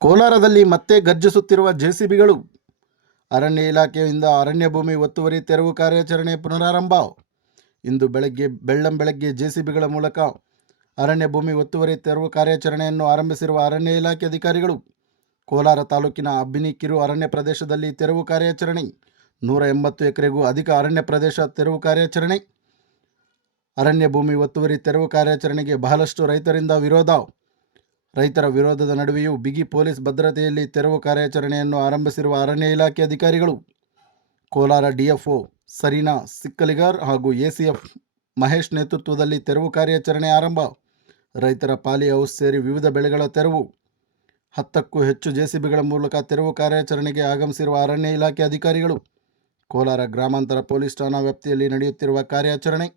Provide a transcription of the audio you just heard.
ಕೋಲಾರದಲ್ಲಿ ಮತ್ತೆ ಗರ್ಜಿಸುತ್ತಿರುವ ಜೆಸಿಬಿಗಳು ಅರಣ್ಯ ಇಲಾಖೆಯಿಂದ ಅರಣ್ಯ ಭೂಮಿ ಒತ್ತುವರಿ ತೆರವು ಕಾರ್ಯಾಚರಣೆ ಪುನರಾರಂಭ. ಇಂದು ಬೆಳಗ್ಗೆ ಬೆಳ್ಳಂ ಬೆಳಗ್ಗೆ ಜೆಸಿಬಿಗಳ ಮೂಲಕ ಅರಣ್ಯ ಭೂಮಿ ಒತ್ತುವರಿ ತೆರವು ಕಾರ್ಯಾಚರಣೆಯನ್ನು ಆರಂಭಿಸಿರುವ ಅರಣ್ಯ ಇಲಾಖೆ ಅಧಿಕಾರಿಗಳು, ಕೋಲಾರ ತಾಲೂಕಿನ ಅಬ್ಬಿನಿ ಕಿರು ಅರಣ್ಯ ಪ್ರದೇಶದಲ್ಲಿ ತೆರವು ಕಾರ್ಯಾಚರಣೆ, ನೂರ ಎಂಬತ್ತು ಎಕರೆಗೂ ಅಧಿಕ ಅರಣ್ಯ ಪ್ರದೇಶ ತೆರವು ಕಾರ್ಯಾಚರಣೆ. ಅರಣ್ಯ ಭೂಮಿ ಒತ್ತುವರಿ ತೆರವು ಕಾರ್ಯಾಚರಣೆಗೆ ಬಹಳಷ್ಟು ರೈತರಿಂದ ವಿರೋಧ. ರೈತರ ವಿರೋಧದ ನಡುವೆಯೂ ಬಿಗಿ ಪೊಲೀಸ್ ಭದ್ರತೆಯಲ್ಲಿ ತೆರವು ಕಾರ್ಯಾಚರಣೆಯನ್ನು ಆರಂಭಿಸಿರುವ ಅರಣ್ಯ ಇಲಾಖೆ ಅಧಿಕಾರಿಗಳು ಕೋಲಾರ ಡಿಎಫ್ಒ ಸರೀನಾ ಸಿಕ್ಕಲಿಗಾರ್ ಹಾಗೂ ಎಸಿಎಫ್ ಮಹೇಶ್ ನೇತೃತ್ವದಲ್ಲಿ ತೆರವು ಕಾರ್ಯಾಚರಣೆ ಆರಂಭ. ರೈತರ ಪಾಲಿ ಹೌಸ್ ಸೇರಿ ವಿವಿಧ ಬೆಳೆಗಳ ತೆರವು. ಹತ್ತಕ್ಕೂ ಹೆಚ್ಚು ಜೆಸಿಬಿಗಳ ಮೂಲಕ ತೆರವು ಕಾರ್ಯಾಚರಣೆಗೆ ಆಗಮಿಸಿರುವ ಅರಣ್ಯ ಇಲಾಖೆ ಅಧಿಕಾರಿಗಳು ಕೋಲಾರ ಗ್ರಾಮಾಂತರ ಪೊಲೀಸ್ ಠಾಣಾ ವ್ಯಾಪ್ತಿಯಲ್ಲಿ ನಡೆಯುತ್ತಿರುವ ಕಾರ್ಯಾಚರಣೆ.